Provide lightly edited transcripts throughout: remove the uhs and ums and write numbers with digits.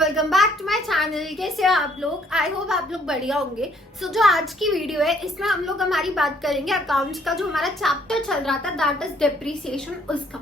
Welcome back to my channel. कैसे हो आप लोग? आई होप आप लोग बढ़िया होंगे। जो आज की वीडियो है इसमें हम लोग हमारी बात करेंगे अकाउंट्स का जो हमारा चैप्टर चल रहा था दैट इज डेप्रिसिएशन उसका।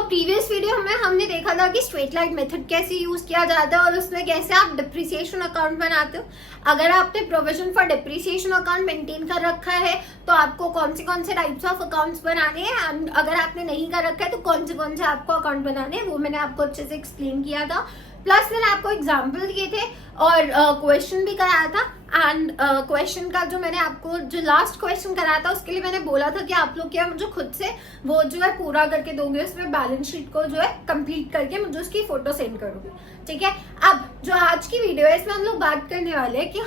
प्रीवियस वीडियो में हमने देखा था कि स्ट्रेट लाइन मेथड कैसे यूज किया जाता है और उसमें कैसे आप डेप्रिसिएशन अकाउंट बनाते हो। अगर आपने provision for depreciation account maintain कर रखा है तो आपको कौन से टाइप्स ऑफ अकाउंट्स बनाने हैं, एंड अगर आपने नहीं कर रखा है तो कौन से आपको अकाउंट बनाने हैं वो मैंने आपको अच्छे से एक्सप्लेन किया था। प्लस मैंने आपको एग्जाम्पल दिए थे और क्वेश्चन भी कराया था। एंड क्वेश्चन का जो मैंने आपको जो लास्ट क्वेश्चन कराया था उसके लिए मैंने बोला था कि आप लोग क्या मुझे खुद से वो जो है पूरा करके दोगे, उसमें बैलेंस शीट को जो है कंप्लीट करके मुझे उसकी फोटो सेंड करोगे। ठीक है, अब जो आज की वीडियो है इसमें हम लोग बात करने वाले हैं कि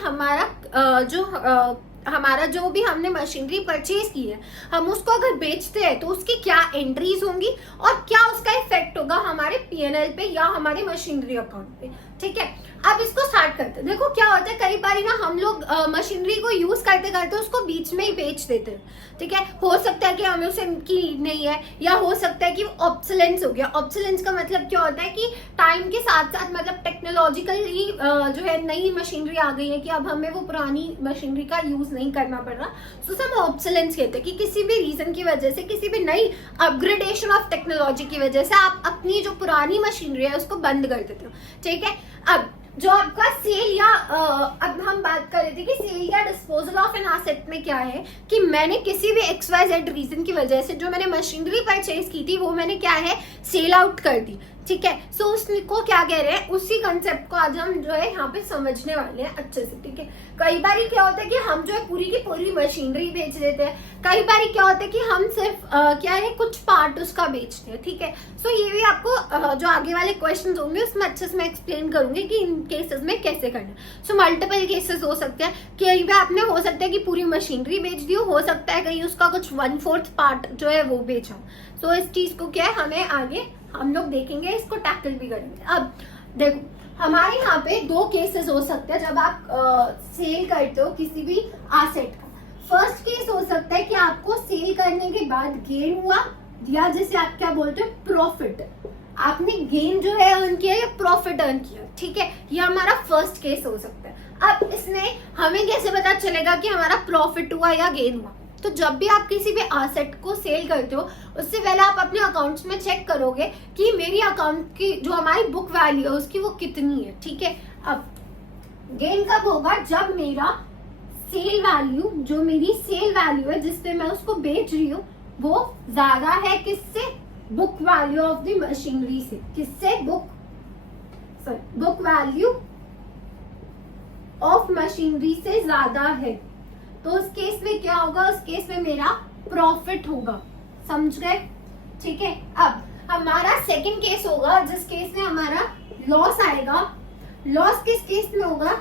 हमारा जो भी हमने मशीनरी परचेज की है हम उसको अगर बेचते हैं तो उसकी क्या एंट्रीज होंगी और क्या उसका इफेक्ट होगा हमारे पीएनएल पे या हमारे मशीनरी अकाउंट पे। ठीक है, अब इसको स्टार्ट करते हैं। देखो क्या होता है, कई बार ना हम लोग मशीनरी को यूज करते करते उसको बीच में ही बेच देते हैं। ठीक है, हो सकता है कि हमें उसे की नहीं है या हो सकता है कि ऑब्सोलेंस हो गया। ऑब्सोलेंस का मतलब क्या होता है कि टाइम के साथ साथ मतलब टेक्नोलॉजिकली जो है नई मशीनरी आ गई है कि अब हमें वो पुरानी मशीनरी का यूज नहीं करना पड़ रहा। सो सब ऑब्सोलेंस कहते हैं कि किसी भी रीजन की वजह से, किसी भी नई अपग्रेडेशन ऑफ टेक्नोलॉजी की वजह से आप अपनी जो पुरानी मशीनरी है उसको बंद कर देते हो। ठीक है, अब जो आपका सेल या अब हम बात कर रहे थे कि सेल या डिस्पोजल ऑफ एन एसेट में क्या है कि मैंने किसी भी XYZ रीजन की वजह से जो मैंने मशीनरी परचेज की थी वो मैंने क्या है सेल आउट कर दी। ठीक है, सो उसको क्या कह रहे हैं, उसी कंसेप्ट को आज हम जो है यहाँ पे समझने वाले हैं अच्छे से। ठीक है, कई बार क्या होता है कि हम जो है पूरी की पूरी मशीनरी बेच देते हैं, कई बार क्या होता है कि हम सिर्फ क्या है कुछ पार्ट उसका बेचते हैं। ठीक है, सो ये भी आपको जो आगे वाले क्वेश्चन होंगे उसमें अच्छे से मैं एक्सप्लेन करूंगी कि इन केसेस में कैसे करना है। सो मल्टीपल केसेस हो सकते हैं, कहीं भी आपने हो सकता है कि पूरी मशीनरी बेच दी हो सकता है कहीं उसका कुछ 1/4 पार्ट जो है वो बेचा। सो इस चीज को क्या है हमें आगे हम लोग देखेंगे, इसको टैकल भी करेंगे। अब देखो हमारे यहाँ पे 2 केसेस हो सकते हैं जब आप सेल करते हो किसी भी एसेट का। फर्स्ट केस हो सकता है कि आपको सेल करने के बाद गेन हुआ या जैसे आप क्या बोलते हो प्रॉफिट, आपने गेन जो है अर्न किया या प्रॉफिट अर्न किया। ठीक है, ये हमारा फर्स्ट केस हो सकता है। अब इसमें हमें कैसे पता चलेगा कि हमारा प्रॉफिट हुआ या गेन हुआ? तो जब भी आप किसी भी एसेट को सेल करते हो उससे पहले आप अपने अकाउंट्स में चेक करोगे कि मेरी अकाउंट की जो हमारी बुक वैल्यू है उसकी वो कितनी है। ठीक है, अब गेन कब होगा? जब मेरा सेल वैल्यू, जो मेरी सेल वैल्यू है जिसपे मैं उसको बेच रही हूँ वो ज्यादा है किससे? Book value of the machinery से। किससे? बुक वैल्यू ऑफ मशीनरी से ज्यादा है तो उस केस में क्या होगा? उस केस में मेरा प्रॉफिट होगा। समझ गए? ठीक है, अब हमारा सेकंड केस होगा जिस केस में हमारा लॉस आएगा। लॉस किस केस में होगा?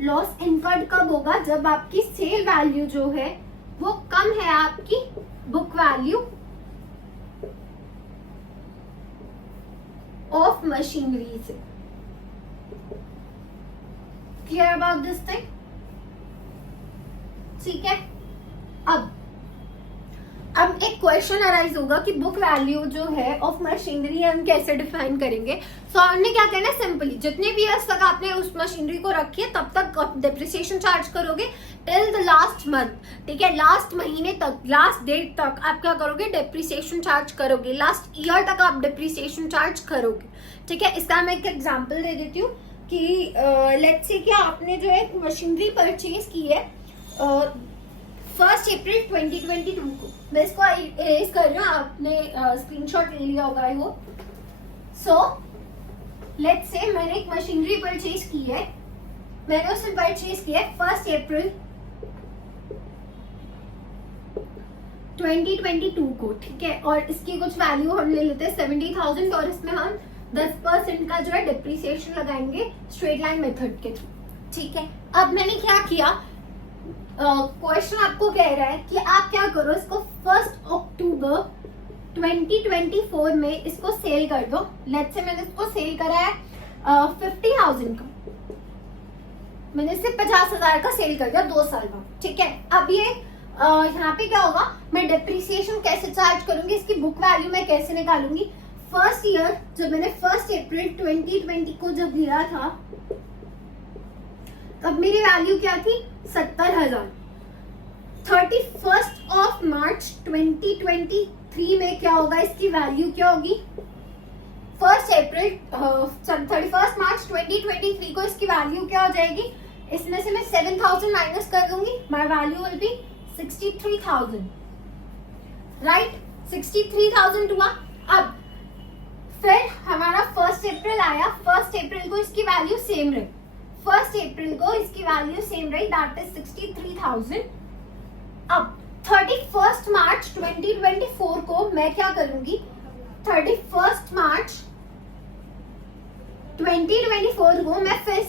लॉस इनकर्ड कब होगा? जब आपकी सेल वैल्यू जो है वो कम है आपकी बुक वैल्यू ऑफ मशीनरी से। Clear about this thing? ठीक है, अब एक क्वेश्चन अराइज होगा कि बुक वैल्यू जो है ऑफ मशीनरी हम कैसे डिफाइन करेंगे। सो हमने क्या करना है, सिंपली जितने भी इयर्स तक आपने उस मशीनरी को रखी है तब तक डेप्रिसिएशन चार्ज करोगे टिल द लास्ट मंथ। ठीक है, लास्ट महीने तक, लास्ट डेट तक आप क्या करोगे? डेप्रिसिएशन चार्ज करोगे। लास्ट ईयर तक आप डेप्रिसिएशन चार्ज करोगे। ठीक है, इसका मैं एक एग्जाम्पल दे देती हूँ कि लेट्स से कि आपने जो है मशीनरी परचेज की है 1 अप्रैल 2022 को। मैं इसको इरेज कर रही हूँ, आपने स्क्रीनशॉट ले लिया होगा I hope. So let's say मैंने एक मशीनरी परचेज की है, मैंने उसे परचेज किया है 1 अप्रैल 2022 को। ठीक है, और इसकी कुछ वैल्यू हम ले लेते हैं 70,000 और इसमें हम 10% का जो है डिप्रिसिएशन लगाएंगे स्ट्रेट लाइन मेथड के थ्रू। ठीक है, अब मैंने क्या किया, क्वेश्चन आपको कह रहा है कि आप क्या करो, इसको 1 अक्टूबर 2024 में इसको सेल कर दो। लेट्स से मैंने इसको सेल करा है 50,000 का, मैंने सिर्फ 50,000 का सेल कर दिया 2 साल बाद। ठीक है, अब ये यहाँ पे क्या होगा, मैं डिप्रिसिएशन कैसे चार्ज करूंगी, इसकी बुक वैल्यू मैं कैसे निकालूंगी? फर्स्ट ईयर जब मैंने 1 अप्रैल 2020 को जब लिया था तब मेरी वैल्यू क्या थी 70,000। 31 मार्च 2023 में क्या होगा, इसकी वैल्यू क्या होगी, 31 मार्च 2023 को इसकी वैल्यू क्या हो जाएगी, इसमें से मैं 7,000 माइनस कर दूंगी, my value will be 63,000, right. 63,000 हुआ। अब फिर हमारा 1 अप्रैल आया, 1 अप्रैल को इसकी वैल्यू सेम रही, 1 अप्रैल को इसकी वैल्यू सेम रही, दैट इज 63,000। अब 31 मार्च 2024 को मैं क्या करूंगी, 31 मार्च 2024 को मैं फिर इस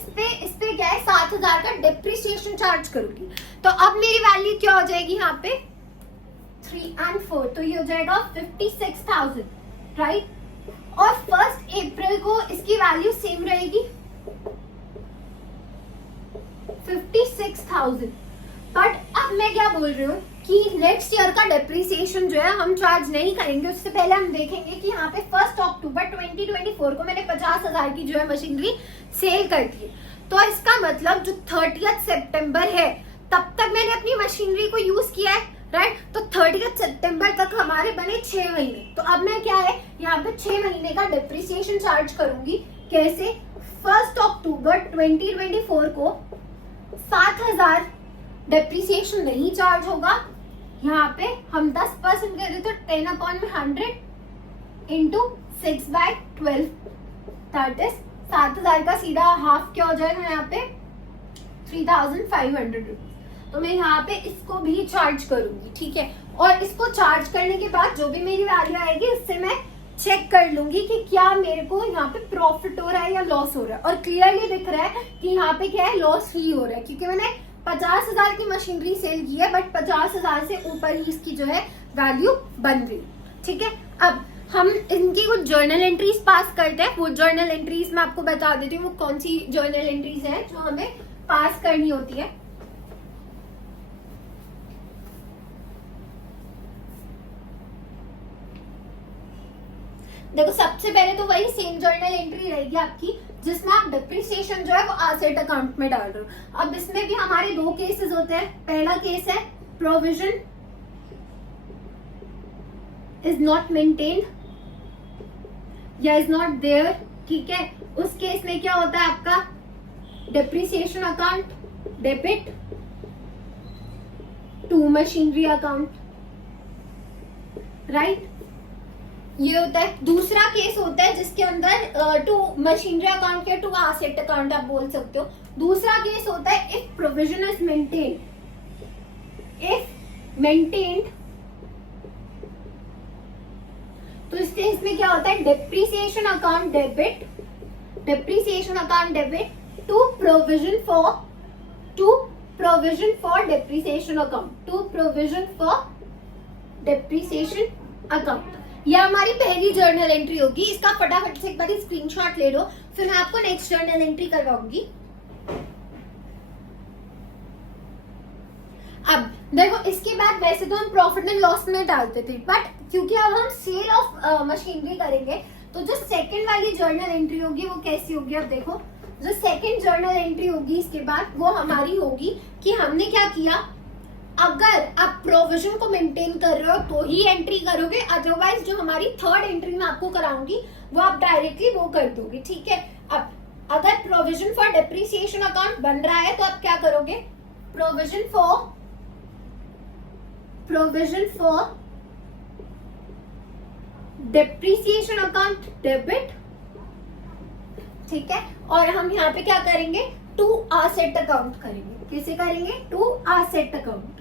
पे क्या है 7,000 का डिप्रिसिएशन चार्ज करूंगी। तो अब मेरी वैल्यू क्या हो जाएगी यहाँ पे 3 और 4, तो ये हो जाएगा 56,000, राइट। और 1 अप्रैल को इसकी वैल्यू सेम रहेगी 56,000। बट अब मैं क्या बोल रही हूँ कि नेक्स्ट ईयर का डेप्रिसिएशन जो है हम चार्ज नहीं करेंगे, उससे पहले हम देखेंगे कि यहाँ पे 1 अक्टूबर 2024 को मैंने 50,000 की जो है मशीनरी सेल कर दी है। तो इसका मतलब जो 30 सितंबर है तब तक मैंने अपनी मशीनरी को यूज किया है, राइट। तो 30 सितंबर तक हमारे बने 6 महीने। तो अब मैं क्या है यहाँ पे 6 महीने का डेप्रिसिएशन चार्ज करूंगी। कैसे, 1 अक्टूबर 2024 को 7,000 डेप्रिसिएशन नहीं चार्ज होगा, यहाँ पे हम 10% कर रहे तो 10/100 इंटू 6/12, दैट इज 7,000 का सीधा हाफ क्या हो जाएगा यहाँ पे 3,500 रुपीज। तो मैं यहाँ पे इसको भी चार्ज करूंगी, ठीक है। और इसको चार्ज करने के बाद जो भी मेरी वैल्यू आएगी उससे मैं चेक कर लूंगी कि क्या मेरे को यहाँ पे प्रॉफिट हो रहा है या लॉस हो रहा है। और क्लियरली दिख रहा है कि यहाँ पे क्या है लॉस ही हो रहा है, क्योंकि मैंने 50,000 की मशीनरी सेल की है, बट 50,000 से ऊपर ही इसकी जो है वैल्यू बन गई, ठीक है। अब हम इनकी कुछ जर्नल एंट्रीज पास करते हैं। वो जर्नल एंट्रीज मैं आपको बता देती हूँ वो कौन सी जर्नल एंट्रीज है जो हमें पास करनी होती है। देखो, सबसे पहले तो वही सेम जर्नल एंट्री रहेगी आपकी जिसमें आप डिप्रिसिएशन जो है वो एसेट अकाउंट में डाल रहे हो। अब इसमें भी हमारे 2 केसेस होते हैं। पहला केस है प्रोविजन इज नॉट मेंटेन्ड या इज नॉट देयर, ठीक है। उस केस में क्या होता है आपका depreciation account debit to machinery account, right. ये होता है। दूसरा केस होता है जिसके अंदर टू मशीनरी अकाउंट या टू एसेट अकाउंट आप बोल सकते हो। दूसरा केस होता है if provision is maintained, if maintained, तो इस केस में क्या होता है depreciation account debit, depreciation account debit to provision for depreciation account, to provision for depreciation account. यह हमारी पहली जर्नल एंट्री होगी। इसका फटाफट से एक बार स्क्रीनशॉट ले लो, फिर मैं आपको नेक्स्ट जर्नल एंट्री करवाऊंगी। अब देखो, इसके बाद वैसे तो हम प्रॉफिट एंड लॉस में डालते थे, बट क्योंकि अब हम सेल ऑफ मशीनरी करेंगे तो जो सेकंड वाली जर्नल एंट्री होगी वो कैसी होगी। अब देखो, जो सेकंड जर्नल एंट्री होगी इसके बाद वो हमारी होगी कि हमने क्या किया। अगर आप प्रोविजन को मेंटेन कर रहे हो तो ही एंट्री करोगे, अदरवाइज जो हमारी थर्ड एंट्री में आपको कराऊंगी वो आप डायरेक्टली वो कर दोगे, ठीक है। अब अगर प्रोविजन फॉर डेप्रिसिएशन अकाउंट बन रहा है तो आप क्या करोगे, provision for depreciation account debit, ठीक है। और हम यहाँ पे क्या करेंगे टू एसेट अकाउंट करेंगे। किसे करेंगे, टू एसेट अकाउंट।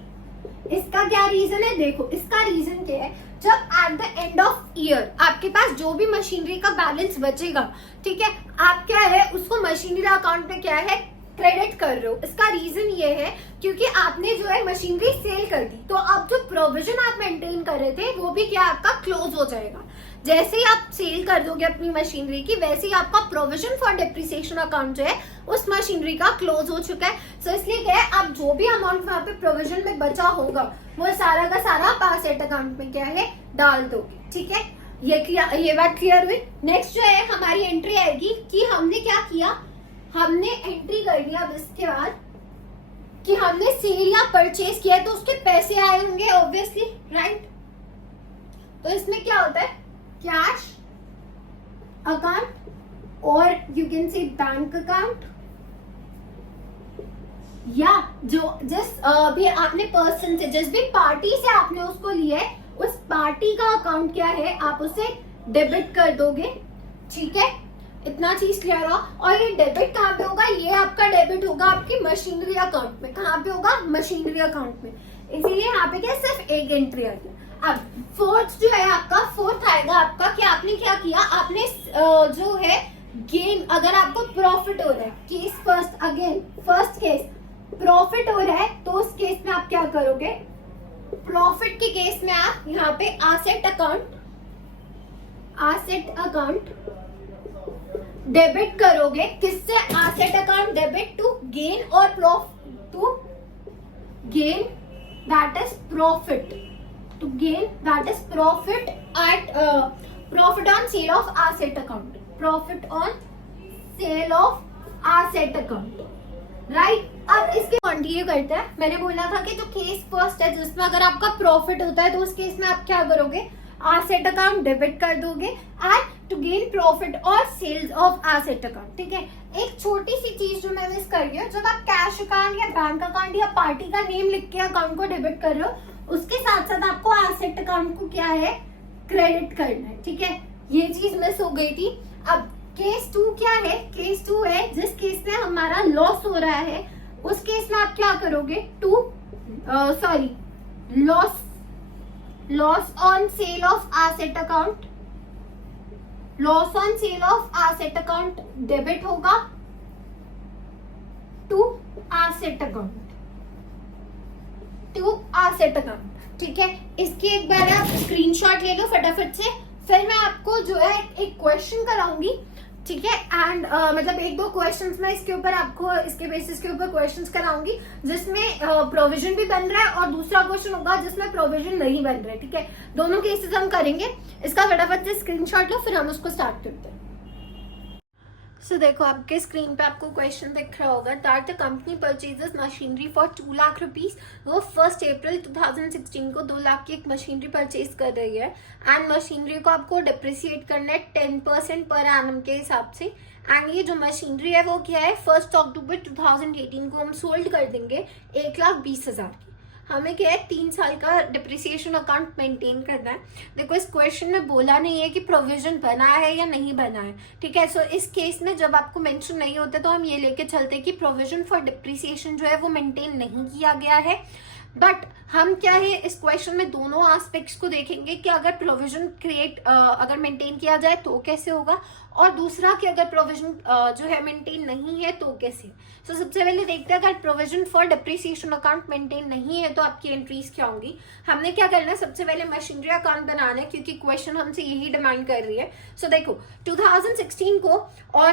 इसका क्या रीजन है, देखो इसका रीजन क्या है, जब at the end of year आपके पास जो भी मशीनरी का बैलेंस बचेगा, ठीक है, आप क्या है उसको मशीनरी अकाउंट में क्या है क्रेडिट कर रहे हो। इसका रीजन ये है क्योंकि आपने जो है मशीनरी सेल कर दी, तो अब जो प्रोविजन आप मेंटेन कर रहे थे वो भी क्या आपका क्लोज हो जाएगा। जैसे ही आप सेल कर दोगे अपनी मशीनरी की, वैसे ही आपका प्रोविजन फॉर डेप्रिसिएशन अकाउंट जो है उस मशीनरी का क्लोज हो चुका है। सो इसलिए क्या है, आप जो भी अमाउंट वहां पे प्रोविजन में बचा होगा वो सारा का सारा आप एसेट अकाउंट में क्या है डाल दोगे, ठीक है। ये बात क्लियर हुई। नेक्स्ट जो है हमारी एंट्री आएगी कि हमने क्या किया, हमने एंट्री कर लिया अब इसके बाद कि हमने सेल या परचेज किया तो उसके पैसे आए होंगे ऑब्वियसली, राइट। तो इसमें क्या होता है, कैश अकाउंट और you can say bank account, या जो जिस भी आपने पर्सन से, जिस भी पार्टी से आपने उसको लिया है उस पार्टी का अकाउंट क्या है, आप उसे डेबिट कर दोगे, ठीक है। इतना चीज क्लियर हो। और ये डेबिट कहाँ पे होगा, ये आपका डेबिट होगा आपकी मशीनरी अकाउंट में। कहाँ पे होगा, मशीनरी अकाउंट में। इसीलिए यहाँ पे क्या सिर्फ एक एंट्री आ गया। अब फोर्थ जो है आपका, फोर्थ आएगा आपका कि आपने क्या किया, आपने जो है गेन, अगर आपको प्रॉफिट हो रहा है, case first, again first case profit हो रहा है तो उस केस में आप क्या करोगे, प्रॉफिट के केस में आप यहाँ पे एसेट अकाउंट डेबिट करोगे। किससे, asset account debit to gain और to gain that is profit, to gain that is profit at profit on sale of asset account, profit on sale of asset account, right. अब इसके continue करते हैं। मैंने बोला था कि जो केस फर्स्ट है जिसमें अगर आपका प्रॉफिट होता है तो उस केस में आप क्या करोगे, एसेट अकाउंट डेबिट कर दोगे एंड टू गेन प्रॉफिट और सेल्स ऑफ एसेट अकाउंट, ठीक है। एक छोटी सी चीज जो मैं मिस कर गई हूँ, जब आप कैश अकाउंट या बैंक अकाउंट या पार्टी का नेम लिख के अकाउंट को डेबिट कर रहे हो, उसके साथ साथ आपको एसेट अकाउंट को क्या है, क्रेडिट करना है, ठीक है। ये चीज मिस हो गई थी। अब केस 2 क्या है, केस 2 है जिस केस में हमारा लॉस हो रहा है, उस केस में आप क्या करोगे, loss on sale of asset account, loss on sale of asset account debit होगा टू एसेट अकाउंट, ठीक है। इसकी एक बार आप स्क्रीनशॉट ले लो फटाफट से, फिर मैं आपको जो है एक क्वेश्चन कराऊंगी, ठीक है। एंड मतलब 1-2 क्वेश्चंस मैं इसके ऊपर आपको, इसके बेसिस के ऊपर क्वेश्चंस कराऊंगी जिसमें प्रोविजन भी बन रहा है और दूसरा क्वेश्चन होगा जिसमें प्रोविजन नहीं बन रहा है, ठीक है। दोनों केसेस हम करेंगे। इसका फटाफट से स्क्रीनशॉट लो, फिर हम उसको स्टार्ट करते हैं। सो देखो आपके स्क्रीन पे आपको क्वेश्चन दिख रहा होगा, that the company purchases machinery for 2 lakh rupees. वो 1 अप्रैल 2016 को 2 लाख की एक मशीनरी परचेज कर रही है एंड मशीनरी को आपको डिप्रिसिएट करना है 10% पर एनम के हिसाब से। एंड ये जो मशीनरी है वो क्या है, 1 अक्टूबर 2018 को हम सोल्ड कर देंगे 1,20,000 की। हमें क्या है, 3 साल का डिप्रिसिएशन अकाउंट मेंटेन करना है। देखो इस क्वेश्चन में बोला नहीं है कि प्रोविजन बना है या नहीं बना है, ठीक है। सो इस केस में जब आपको मेंशन नहीं होता तो हम ये लेके चलते कि प्रोविजन फॉर डिप्रिसिएशन जो है वो मेंटेन नहीं किया गया है। बट हम क्या है, इस क्वेश्चन में दोनों एस्पेक्ट्स को देखेंगे कि अगर प्रोविजन अगर मेंटेन किया जाए तो कैसे होगा, और दूसरा कि अगर प्रोविजन जो है मेंटेन नहीं है तो कैसे। सो सबसे पहले देखते हैं, अगर provision for depreciation account maintain नहीं है तो आपकी एंट्रीज क्या होंगी। हमने क्या करना है, सबसे पहले मशीनरी अकाउंट बनाना है क्योंकि क्वेश्चन हमसे यही डिमांड कर रही है। सो देखो 2016 को और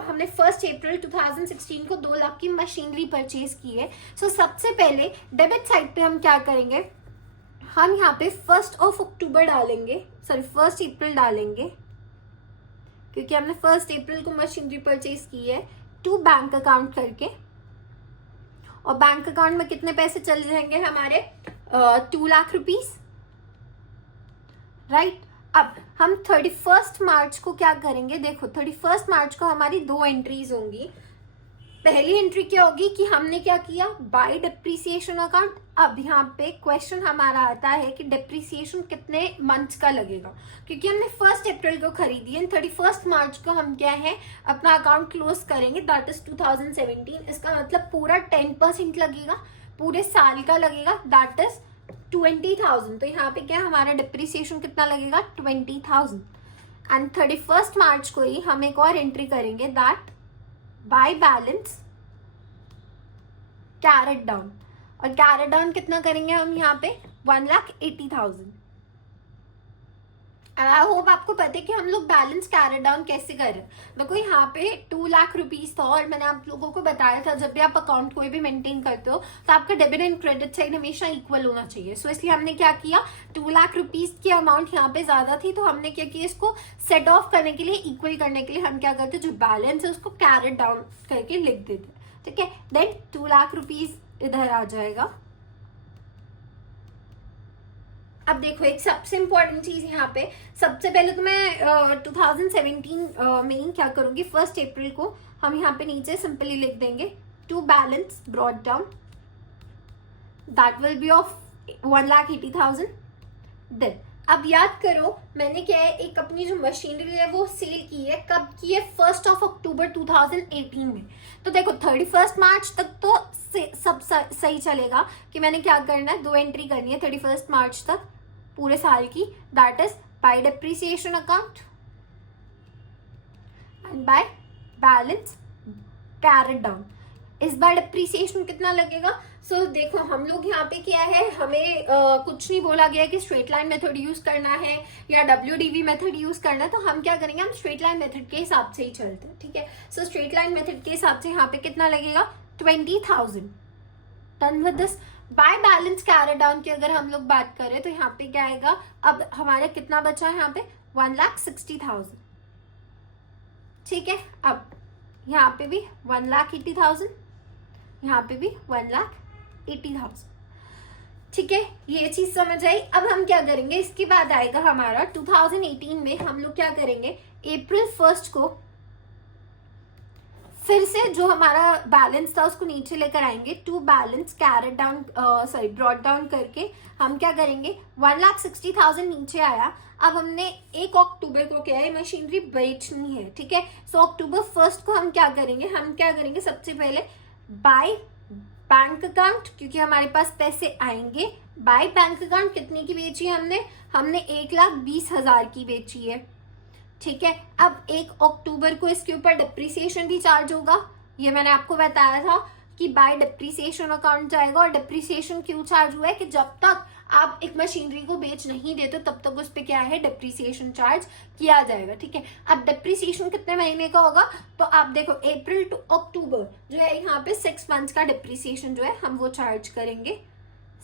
हमने 1 अप्रैल 2016 को 2 लाख की मशीनरी परचेज की है। सो सबसे पहले डेबिट साइड पे हम क्या करेंगे, हम यहाँ पे 1 अक्टूबर डालेंगे, सॉरी 1 अप्रैल डालेंगे क्योंकि हमने 1 अप्रैल को मशीनरी परचेज की है, टू बैंक अकाउंट करके। और बैंक अकाउंट में कितने पैसे चले जाएंगे हमारे, 2 लाख रुपीस, राइट। अब हम 31 मार्च को क्या करेंगे, देखो 31 मार्च को हमारी 2 एंट्रीज होंगी। पहली एंट्री क्या होगी कि हमने क्या किया, बाय डिप्रिसिएशन अकाउंट। अब यहाँ पे क्वेश्चन हमारा आता है कि डिप्रिसिएशन कितने मंथ्स का लगेगा, क्योंकि हमने 1 अप्रैल को खरीदी है, 31 मार्च को हम क्या है अपना अकाउंट क्लोज करेंगे, दैट इज 2017। इसका मतलब पूरा 10% लगेगा, पूरे साल का लगेगा, दैट इज 20,000। तो यहाँ पे क्या हमारा डिप्रिसिएशन कितना लगेगा, 20,000। एंड 31 मार्च को ही हम एक और एंट्री करेंगे, that bye balance carried down. और कैरेट डाउन कितना करेंगे हम यहाँ पे, 1,80,000। आई होप आपको पता है कि हम लोग बैलेंस कैरी डाउन कैसे कर रहे हैं। देखो यहाँ पे 2 लाख रुपीज था और मैंने आप लोगों को बताया था जब भी आप अकाउंट कोई भी मेंटेन करते हो तो आपका डेबिट एंड क्रेडिट साइड हमेशा इक्वल होना चाहिए। सो इसलिए हमने क्या किया, 2 लाख रुपीज की अमाउंट यहाँ पे ज्यादा थी तो हमने क्या किया, इसको सेट ऑफ करने के लिए, इक्वल करने के लिए हम क्या करते, जो बैलेंस है उसको कैरी डाउन करके लिख देते। ठीक है, देन 2 लाख रुपीज इधर आ जाएगा। अब देखो एक सबसे इंपॉर्टेंट चीज यहाँ पे, सबसे पहले तो मैं 2017 में ही क्या करूंगी, 1 अप्रैल को हम यहाँ पे नीचे सिंपली लिख देंगे to balance brought down that will be of 1,80,000। Then अब याद करो मैंने क्या है, एक अपनी जो मशीनरी है वो सेल की है, कब की है, 1 अक्टूबर 2018 में। तो देखो 31 मार्च तक तो सब सही चलेगा कि मैंने क्या करना है, 2 एंट्री करनी है 31 मार्च तक पूरे साल की, that is by depreciation account and by balance carried down. इस बार डेप्रिसिएशन कितना लगेगा, सो देखो हम लोग यहाँ पे क्या है, हमें कुछ नहीं बोला गया कि स्ट्रेट लाइन मेथड यूज करना है या WDV मेथड यूज करना है, तो हम क्या करेंगे, हम स्ट्रेट लाइन मेथड के हिसाब से ही चलते हैं। ठीक है, सो स्ट्रेट लाइन मेथड के हिसाब से यहाँ पे कितना लगेगा, 20,000। Done with this. By balance carry down की अगर हम लोग बात करें तो यहाँ पे क्या आएगा, अब हमारा कितना बचा है यहाँ पे, 1,60,000। ठीक है, अब यहाँ पे भी 1,80,000, यहाँ पे भी 1,80,000। ठीक है, ये चीज समझ आई। अब हम क्या करेंगे, इसके बाद आएगा हमारा 2018 में हम लोग क्या करेंगे, अप्रैल 1 को फिर से जो हमारा बैलेंस था उसको नीचे लेकर आएंगे, to balance carried down brought down करके हम क्या करेंगे, 1,60,000 नीचे आया। अब हमने 1 अक्टूबर को क्या है, मशीनरी बेचनी है। ठीक है, सो अक्टूबर 1 को हम क्या करेंगे, सबसे पहले बाय बैंक अकाउंट, क्योंकि हमारे पास पैसे आएंगे। बाय बैंक अकाउंट कितने की बेची है हमने 1,20,000 की बेची है। ठीक है, अब 1 अक्टूबर को इसके ऊपर डिप्रिसिएशन भी चार्ज होगा, ये मैंने आपको बताया था कि बाय डिप्रिसिएशन अकाउंट जाएगा। और डिप्रिसिएशन क्यों चार्ज हुआ है कि जब तक आप एक मशीनरी को बेच नहीं देते तब तक उस पे क्या है, डिप्रिसिएशन चार्ज किया जाएगा। ठीक है, अब डिप्रिसिएशन कितने महीने का होगा, तो आप देखो अप्रैल टू अक्टूबर जो है यहाँ पे 6 मंथ्स का डिप्रिसिएशन जो है हम वो चार्ज करेंगे।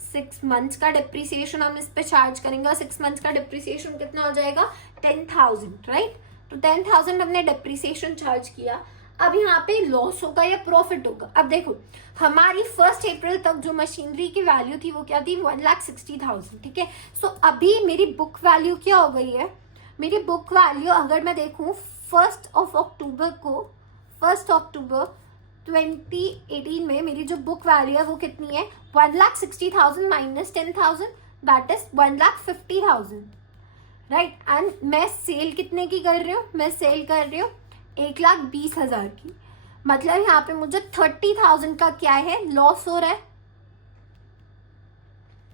6 मंथ्स का डिप्रिसिएशन हम इस पे चार्ज करेंगे और 6 मंथ्स का डिप्रिसिएशन कितना हो जाएगा, 10,000। राइट, तो 10,000 हमने डिप्रिसिएशन चार्ज किया। अब यहाँ पे लॉस होगा या प्रॉफिट होगा, अब देखो हमारी 1 अप्रैल तक जो मशीनरी की वैल्यू थी वो क्या थी, 1,60,000। ठीक है, सो अभी मेरी बुक वैल्यू क्या हो गई है, मेरी बुक वैल्यू अगर मैं देखूं 1 अक्टूबर 2018 में मेरी जो बुक वैल्यू है वो कितनी है, 1,60,000 minus 10,000 that is 1,50,000। Right, and मैं सेल कितने की कर रही हूँ, मैं सेल कर रही हूँ 1,20,000 की। मतलब यहाँ पे मुझे 30,000 का क्या है, लॉस हो रहा है।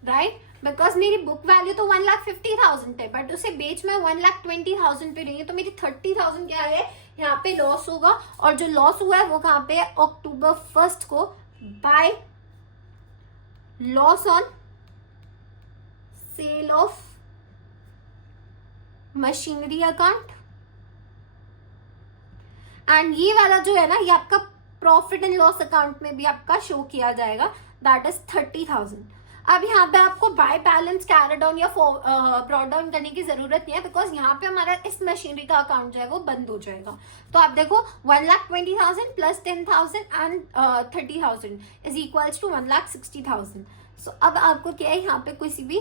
राइट, बिकॉज मेरी बुक वैल्यू तो 1,50,000 है बट उसे बेच में 1,20,000 पे रही है, तो मेरी 30,000 क्या है यहाँ पे लॉस होगा। और जो लॉस हुआ है वो कहाँ पे है, अक्टूबर 1 को by loss on sale of machinery account. And ये वाला जो है ना, ये आपका प्रॉफिट एंड लॉस अकाउंट में भी आपका शो किया जाएगा, दैट इज 30,000। अब यहाँ पे आपको बाय बैलेंस कैरी डाउन या ब्रॉट डाउन करने की जरूरत नहीं है, बिकॉज यहाँ पे हमारा इस मशीनरी का अकाउंट जो है वो बंद हो जाएगा। तो आप देखो 1,20,000 plus 10,000 and 30,000 is equals to 1,60,000। So अब आपको क्या है, यहाँ पे किसी भी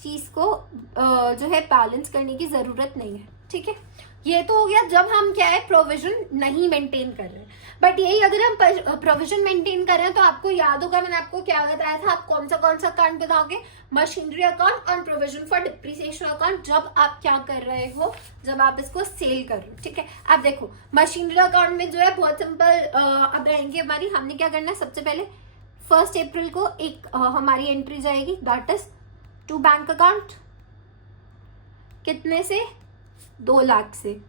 चीज को जो है बैलेंस करने की जरूरत नहीं है। ठीक है, ये तो हो गया जब हम क्या है, प्रोविजन नहीं मेंटेन कर रहे हैं। बट यही अगर हम प्रोविजन मेंटेन कर रहे हैं तो आपको याद होगा मैंने आपको क्या बताया था, आप कौन सा अकाउंट बताओगे, मशीनरी अकाउंट और प्रोविजन फॉर डिप्रिसिएशन अकाउंट, जब आप क्या कर रहे हो, जब आप इसको सेल कर रहे हो। ठीक है, अब देखो मशीनरी अकाउंट में जो है बहुत सिंपल अब रहेंगे हमारी, हमने क्या करना है, सबसे पहले 1 अप्रैल को एक हमारी एंट्री जाएगी, that is to bank account, कितने से, 2 लाख से।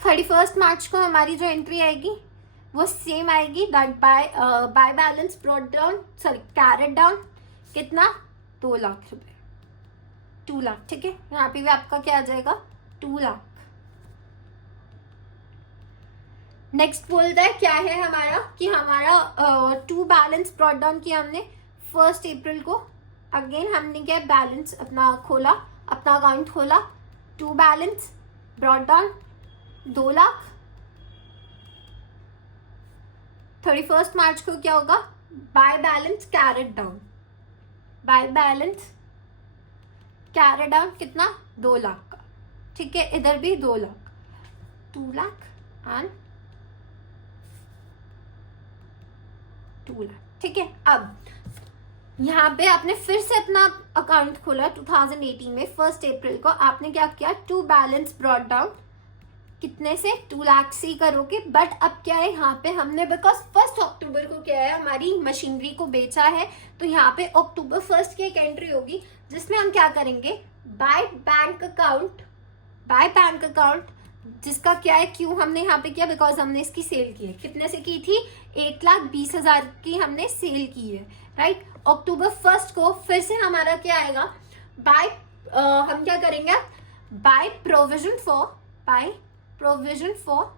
31 मार्च को हमारी जो एंट्री आएगी वो सेम आएगी, that bye balance brought down carat down, कितना, 2 लाख रुपए। 2 लाख, ठीक है। यहाँ पे भी आपका क्या आ जाएगा 2 लाख। नेक्स्ट बोलता है क्या है हमारा कि हमारा टू बैलेंस ब्रॉट डाउन किया हमने 1 अप्रैल को। अगेन हमने क्या बैलेंस अपना खोला, अपना अकाउंट खोला, to balance brought down 2 lakh. 31 मार्च को क्या होगा by balance carried down, by balance carried down कितना 2 लाख का, ठीक है। इधर भी 2 लाख, 2 लाख एंड 2 लाख, ठीक है। अब यहाँ पे आपने फिर से अपना अकाउंट खोला 2018 में 1 अप्रैल को। आपने क्या किया टू बैलेंस ब्रॉट डाउन कितने से 2 लाख से ही करोगे। बट अब क्या है यहाँ पे हमने बिकॉज 1 अक्टूबर को क्या है हमारी मशीनरी को बेचा है, तो यहाँ पे अक्टूबर 1 की एक एंट्री होगी जिसमें हम क्या करेंगे bye bank account, bye bank account जिसका क्या है क्यों हमने यहाँ पे किया बिकॉज हमने इसकी सेल की है। कितने से की थी 1,20,000 की हमने सेल की है, राइट। अक्टूबर 1 को फिर से हमारा क्या आएगा बाय हम क्या करेंगे by provision for, by provision for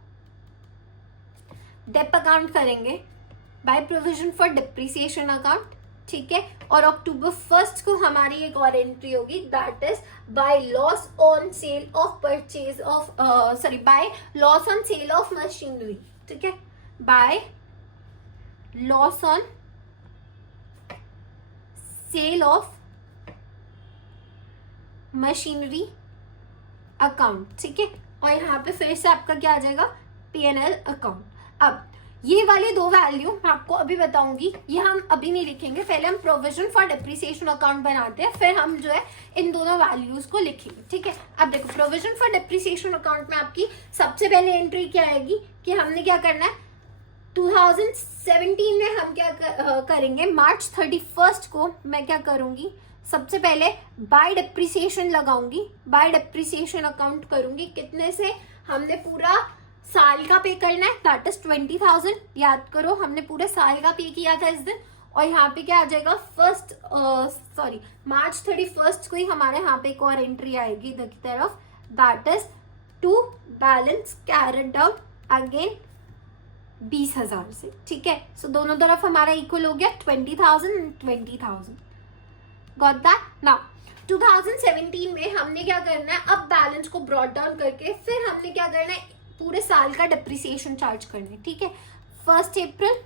dep account करेंगे, by provision for depreciation account, ठीक है। और अक्टूबर 1 को हमारी एक और एंट्री होगी that is by loss on sale of purchase of sorry by loss on sale of machinery, ठीक है। By loss on sale of machinery account, ठीक है। और यहाँ पे फिर से आपका क्या आ जाएगा P&L अकाउंट। अब ये वाली 2 वैल्यू मैं आपको अभी बताऊंगी, ये हम अभी नहीं लिखेंगे, पहले हम प्रोविजन फॉर डिप्रिसिएशन अकाउंट बनाते हैं, फिर हम जो है इन दोनों वैल्यूज को लिखेंगे, ठीक है। अब देखो प्रोविजन फॉर डिप्रिसिएशन अकाउंट में आपकी सबसे पहले एंट्री क्या आएगी कि हमने क्या करना है 2017 में हम क्या करेंगे मार्च 31 को मैं क्या करूंगी सबसे पहले बाय डिप्रिसिएशन लगाऊंगी, बाय डिप्रिसिएशन अकाउंट करूंगी। कितने से हमने पूरा साल का पे करना है दैट इज 20,000, याद करो हमने पूरे साल का पे किया था इस दिन। और यहाँ पे क्या आ जाएगा मार्च 31 को ही हमारे यहाँ पे एक और एंट्री आएगी इधर की तरफ that is to balance carried down again 20,000 से, ठीक है। सो दोनों तरफ हमारा इक्वल हो गया 20,000 एंड 20,000। Got that. नाउ 2017 में हमने क्या करना है अब बैलेंस को ब्रॉट डाउन करके फिर हमने क्या करना है पूरे साल का डिप्रिसिएशन चार्ज करना है, ठीक है। 1 April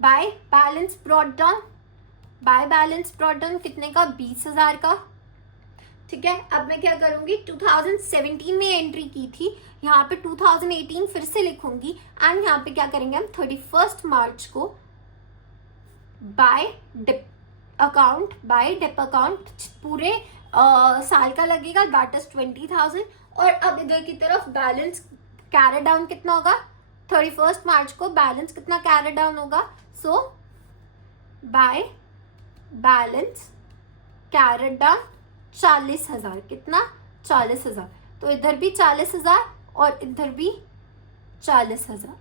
by balance brought down, by balance brought down कितने का 20,000 का, ठीक है। अब मैं क्या करूंगी 2017 में एंट्री की थी, यहाँ पे 2018 फिर से लिखूंगी एंड यहाँ पे क्या करेंगे हम 31 मार्च को by dep account, by dep account पूरे साल का लगेगा दैट इज 20,000। और अब इधर की तरफ बैलेंस कैरी डाउन कितना होगा 31 मार्च को बैलेंस कितना कैरी डाउन होगा सो बाय बैलेंस कैरी डाउन 40,000, कितना 40,000। तो इधर भी 40,000 और इधर भी 40,000,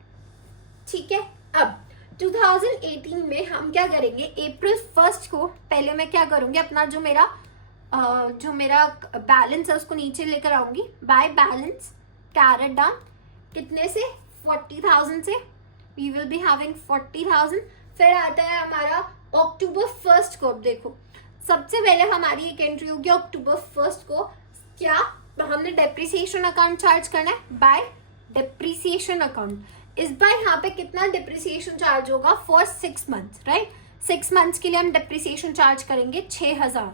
ठीक है। अब 2018 में हम क्या करेंगे अप्रैल 1 को पहले मैं क्या करूंगी अपना जो मेरा बैलेंस है उसको नीचे लेकर आऊंगी बाय बैलेंस कैरेट डाउन कितने से 40,000 से, वी विल बी हैविंग 40,000। फिर आता है हमारा अक्टूबर 1 को। अब देखो सबसे पहले हमारी एक एंट्री होगी अक्टूबर 1 को, क्या हमने डेप्रिसिएशन अकाउंट चार्ज करना है बाय डेप्रिसिएशन अकाउंट। इस बार यहाँ पे कितना डिप्रिसिएशन चार्ज होगा फॉर 6 मंथ्स, राइट। 6 मंथ्स के लिए हम डिप्रिसिएशन चार्ज करेंगे 10,000,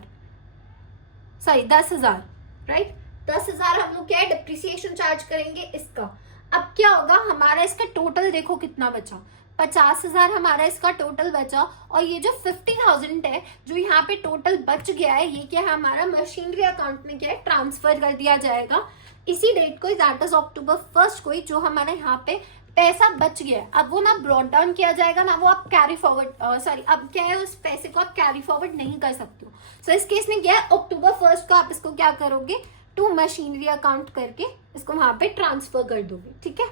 राइट। 10,000 हम लोग क्या है डिप्रिसिएशन चार्ज करेंगे इसका। अब क्या होगा हमारा इसका टोटल देखो कितना बचा 50,000 हमारा इसका टोटल बचा। और ये जो 50,000 है जो यहाँ पे टोटल बच गया है ये क्या है हमारा मशीनरी अकाउंट में क्या है ट्रांसफर कर दिया जाएगा इसी डेट को, दैट इज अक्टूबर 1 को ही जो हमारे यहाँ पे पैसा बच गया है। अब वो ना ब्रॉट डाउन किया जाएगा ना वो आप कैरी फॉरवर्ड अब क्या है उस पैसे को आप कैरी फॉरवर्ड नहीं कर सकते हो। सो इस केस में क्या है अक्टूबर 1 को आप इसको क्या करोगे टू मशीनरी अकाउंट करके इसको वहां पे ट्रांसफर कर दोगे, ठीक है।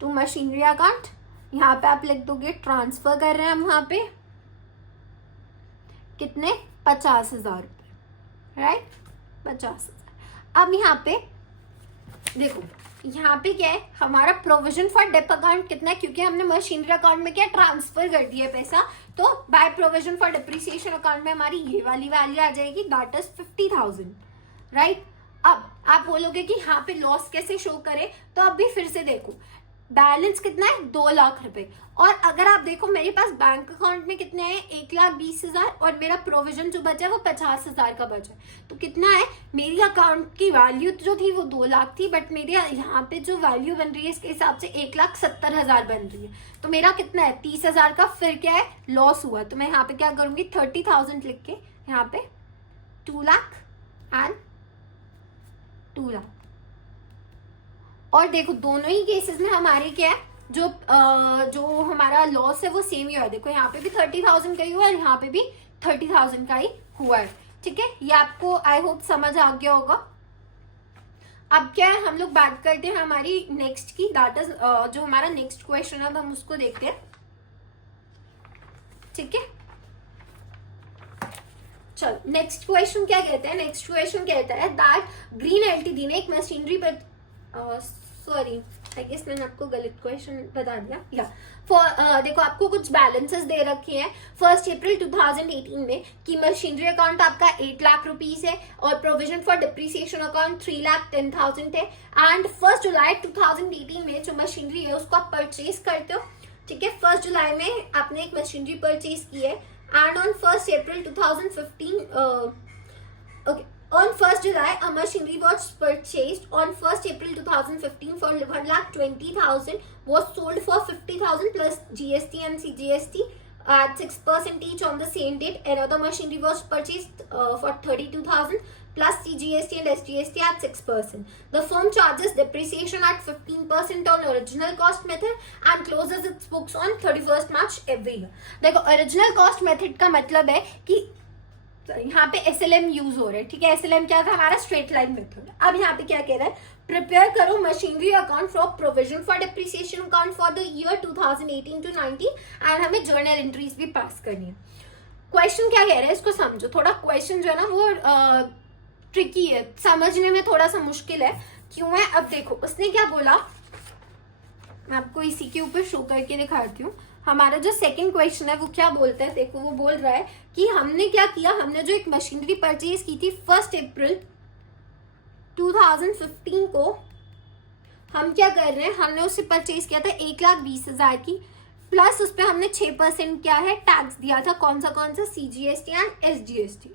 टू मशीनरी अकाउंट यहाँ पे आप लिख दोगे ट्रांसफर कर रहे हैं हम वहां पे कितने 50,000 रुपए, राइट, 50,000। अब यहाँ पे देखो, यहाँ पे क्या है हमारा प्रोविजन फॉर डेप अकाउंट कितना है, क्योंकि हमने मशीनरी अकाउंट में क्या ट्रांसफर कर दिया पैसा, तो bye provision for depreciation account में हमारी ये वाली वैल्यू आ जाएगी, दैट इज 50,000, राइट। अब आप बोलोगे कि यहाँ पे लॉस कैसे शो करें, तो अब भी फिर से देखो बैलेंस कितना है 2 लाख रुपए, और अगर आप देखो मेरे पास बैंक अकाउंट में कितने हैं 1,20,000 और मेरा प्रोविजन जो बचा है वो 50,000 का बचा है, तो कितना है मेरी अकाउंट की वैल्यू जो थी वो 2 लाख थी, बट मेरे यहाँ पे जो वैल्यू बन रही है इसके हिसाब से 1,70,000 बन रही है, तो मेरा कितना है 30,000 का फिर क्या है लॉस हुआ। तो मैं यहाँ पे क्या करूंगी 30,000 लिख के यहाँ पे 2 लाख एंड 2 लाख। और देखो दोनों ही केसेस में हमारे क्या है जो हमारा लॉस है वो सेम ही हुआ है। देखो यहाँ पे भी 30,000 का ही हुआ है और यहाँ पे भी 30,000 का ही हुआ है, ठीक है। ये आपको आई होप समझ आ गया होगा। अब क्या है हम लोग बात करते हैं हमारी नेक्स्ट की, दैट इज जो हमारा नेक्स्ट क्वेश्चन है हम उसको देखते हैं, ठीक है। चलो नेक्स्ट क्वेश्चन क्या कहते हैं, नेक्स्ट क्वेश्चन कहता है दैट ग्रीन एलटीडी ने एक मशीनरी पर सॉरी आई गेस मैंने आपको गलत क्वेश्चन बता दिया, या देखो आपको कुछ बैलेंसेस दे रखे हैं 1 अप्रैल 2018 में कि मशीनरी अकाउंट आपका 8 लाख रुपीस है और प्रोविजन फॉर डिप्रिसिएशन अकाउंट 3,10,000 है, एंड 1 जुलाई 2018 में जो मशीनरी है उसको आप परचेज करते हो, ठीक है। 1 जुलाई में आपने एक मशीनरी परचेज की है, and on 1 April 2015 okay. On 1st July, a machinery was purchased. On 1st April 2015 for 1,20,000 was sold for 50,000 plus GST and CGST at 6% each on the same date. Another machinery was purchased for 32,000 plus CGST and SGST at 6%. The firm charges depreciation at 15% on original cost method and closes its books on 31st March every year. देखो original cost method का मतलब है कि यहाँ पे SLM use हो रहा है, ठीक है। SLM क्या था हमारा स्ट्रेट लाइन मेथड। अब यहाँ पे क्या कह रहा है प्रिपेयर करो machinery account for provision for depreciation account for the year 2018 to 19 and हमें जर्नल एंट्रीज भी पास करनी है। क्वेश्चन क्या कह रहा है इसको समझो, थोड़ा क्वेश्चन जो है ना वो ट्रिकी है, समझने में थोड़ा सा मुश्किल है, क्यों है। अब देखो उसने क्या बोला, मैं आपको इसी के ऊपर शो करके दिखाती हूँ। हमारा जो सेकंड क्वेश्चन है वो क्या बोलता है, देखो वो बोल रहा है कि हमने क्या किया, हमने जो एक मशीनरी परचेज की थी 1 अप्रैल 2015 को, हम क्या कर रहे हैं हमने उससे परचेज किया था 1,20,000 की, प्लस उस पर हमने 6% क्या है टैक्स दिया था, कौन सा CGST एंड SGST,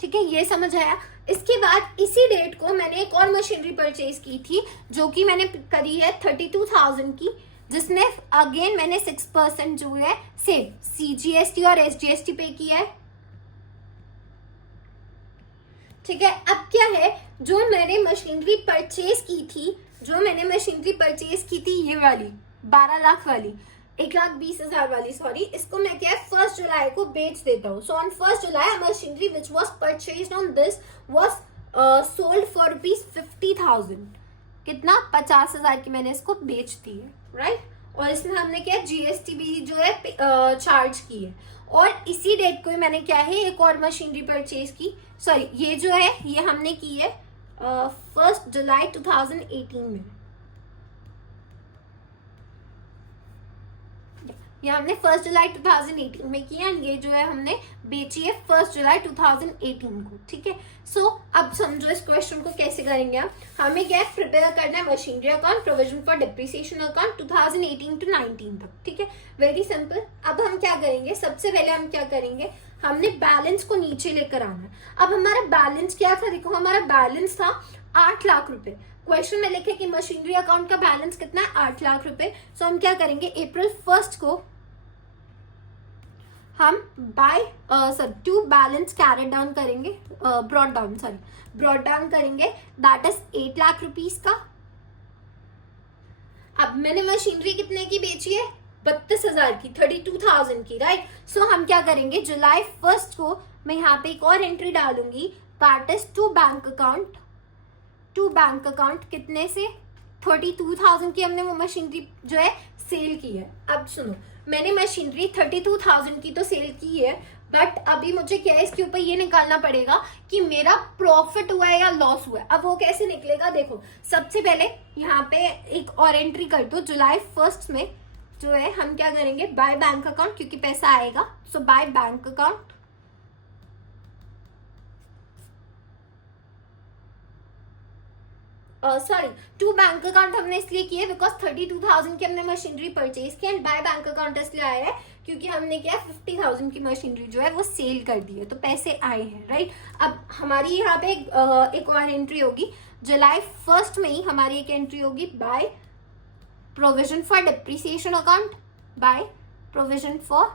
ठीक है। ये समझ आया। इसके बाद इसी डेट को मैंने एक और मशीनरी परचेज की थी जो कि मैंने करी है 32,000 की, जिसमें अगेन मैंने 6% जो है सेम CGST और SGST पे किया है, ठीक है। अब क्या है जो मैंने मशीनरी परचेज की थी ये वाली 12 लाख वाली 1,20,000 वाली, सॉरी, इसको मैं क्या है 1 जुलाई को बेच देता हूँ। So on 1 July machinery which was purchase on this was sold for ₹50,000, कितना 50,000 की मैंने इसको बेच दी है, राइट। और इसमें हमने क्या GST भी जो है चार्ज की है, और इसी डेट को मैंने क्या है एक और मशीनरी परचेज की, सॉरी ये जो है ये हमने की है 1 जुलाई 2018 में, ये हमने 1 जुलाई 2018 में किया, ये जो है हमने बेची है 1 जुलाई 2018 को, ठीक है। सो अब समझो इस क्वेश्चन को कैसे करेंगे हम। हमें क्या प्रिपेयर करना है machinery account provision for depreciation account 2018 to 19 तक, ठीक है, वेरी सिंपल। अब हम क्या करेंगे, सबसे पहले हम क्या करेंगे, हमने बैलेंस को नीचे लेकर आना है। अब हमारा बैलेंस क्या था, देखो हमारा बैलेंस था 8 लाख रुपए, क्वेश्चन में लिखे कि मशीनरी अकाउंट का बैलेंस कितना है 8 लाख रुपए। सो हम क्या करेंगे अप्रैल 1 को हम टू बैलेंस कैरी डाउन करेंगे, ब्रॉड डाउन करेंगे, दैट इज 8 लाख रुपीस का। अब मैंने मशीनरी कितने की बेची है 32,000 की, 32,000 की, राइट। सो हम क्या करेंगे जुलाई 1 को मैं यहाँ पे एक और एंट्री डालूंगी, that is to bank account कितने से 32,000 की हमने वो मशीनरी जो है सेल की है। अब सुनो, मैंने मशीनरी 32,000 की तो सेल की है, बट अभी मुझे क्या है इसके ऊपर ये निकालना पड़ेगा कि मेरा प्रॉफिट हुआ है या लॉस हुआ है। अब वो कैसे निकलेगा, देखो सबसे पहले यहाँ पे एक और एंट्री कर दो। जुलाई 1 में जो है हम क्या करेंगे, बाय बैंक अकाउंट, क्योंकि पैसा आएगा, so by bank account. Sorry, to bank account हमने इसलिए किए बिकॉज 32,000 की हमने मशीनरी परचेज की, एंड बाय बैंक अकाउंट इसलिए आया है क्योंकि हमने क्या 50,000 की मशीनरी जो है वो सेल कर दी है, तो पैसे आए हैं, राइट। अब हमारी यहाँ पे एक और एंट्री होगी जुलाई 1 में ही, हमारी एक एंट्री होगी bye provision for depreciation account, bye provision for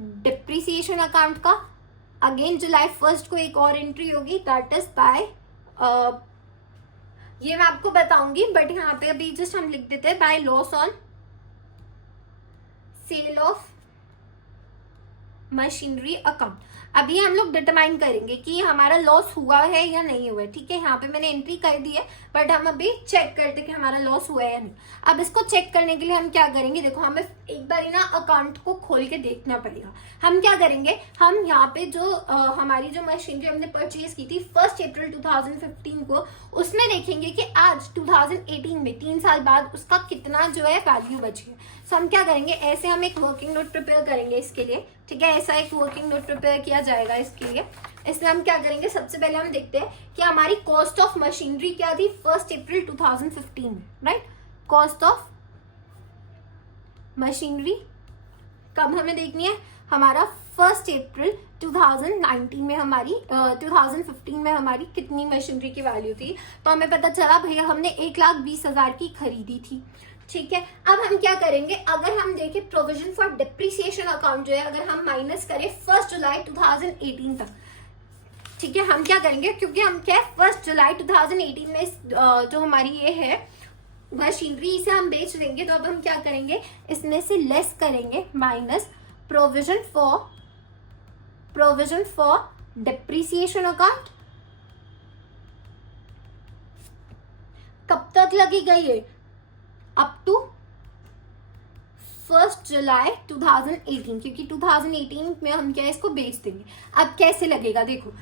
depreciation account का। अगेन जुलाई 1 को एक और एंट्री होगी, दैट इज बाय ये मैं आपको बताऊंगी, बट यहाँ पे अभी जस्ट हम लिख देते हैं by loss on sale of machinery account. अभी हम लोग डिटरमाइन करेंगे कि हमारा लॉस हुआ है या नहीं हुआ है, ठीक है। यहाँ पे मैंने एंट्री कर दी है, बट हम अभी चेक करते कि हमारा लॉस हुआ है या नहीं। अब इसको चेक करने के लिए हम क्या करेंगे, देखो हमें एक बार ना अकाउंट को खोल के देखना पड़ेगा। हम क्या करेंगे, हम यहाँ पे जो हमारी जो मशीनरी हमने परचेज की थी 1 अप्रैल 2015 को, उसमें देखेंगे कि आज 2018 में 3 साल बाद उसका कितना जो है वैल्यू बच गया। सो हम क्या करेंगे, ऐसे हम एक वर्किंग नोट प्रिपेयर करेंगे इसके लिए, ठीक है। ऐसा एक वर्किंग नोट प्रिपेयर किया जाएगा इसके लिए। इसमें हम क्या करेंगे, सबसे पहले हम देखते हैं कि हमारी कॉस्ट ऑफ मशीनरी क्या थी 1 अप्रैल 2015 में, राइट। कॉस्ट ऑफ मशीनरी कब हमें देखनी है, हमारा 1 अप्रैल 2019 में हमारी 2015 में हमारी कितनी मशीनरी की वैल्यू थी। तो हमें पता चला भैया हमने 1,20,000 की खरीदी थी, ठीक है। अब हम क्या करेंगे, अगर हम देखें प्रोविजन फॉर डिप्रिसिएशन अकाउंट जो है, अगर हम माइनस करें 1 जुलाई 2018 तक, ठीक है। हम क्या करेंगे, क्योंकि हम क्या 1 जुलाई 2018 में जो हमारी ये है मशीनरी, इसे हम बेच देंगे, तो अब हम क्या करेंगे, इसमें से लेस करेंगे, minus provision for depreciation account. कब तक लगेगा ये, अप टू 1 जुलाई 2018, क्योंकि 2018 में हम क्या इसको बेच देंगे। अब कैसे लगेगा, देखो